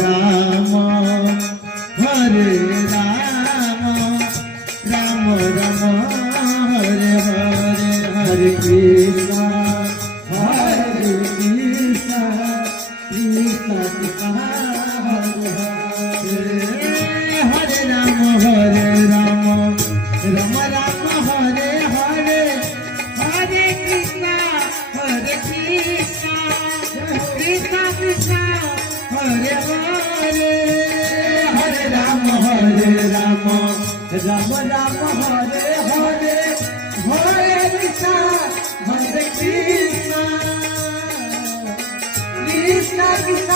Ram Hare Ram Ram Ram Hare Hare Hare Krishna Krishna Krishna Hare Hare Hare Ram Ram Ram Hare Hare Hare Krishna Krishna Krishna Hare Hare Hare Ram Ram Ram Hare Hare Hare Krishna Krishna Krishna